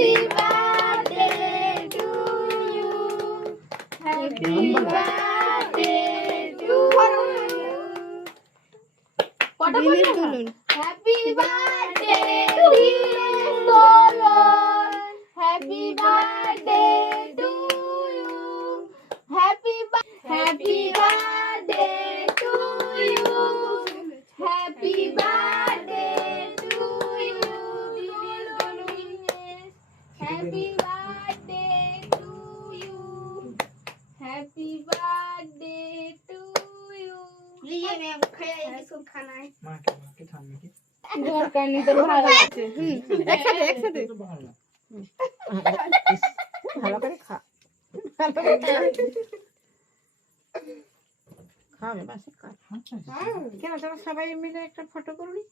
Happy birthday to you. Happy birthday to you. Happy birthday to you, Solon. Happy birthday to you. Happy birthday to you. Happy birthday to you. Happy birthday to you. Happy birthday to you. लीजिए मैं अब खाया इसको खाना है माँ के थामे के দরকার নেই তোর ভালো আছে একসাথে तो भालो ভালো করে খা খাবে বাসে খা अच्छा কেন তোরা সবাই মিলে একটা ফটো করবি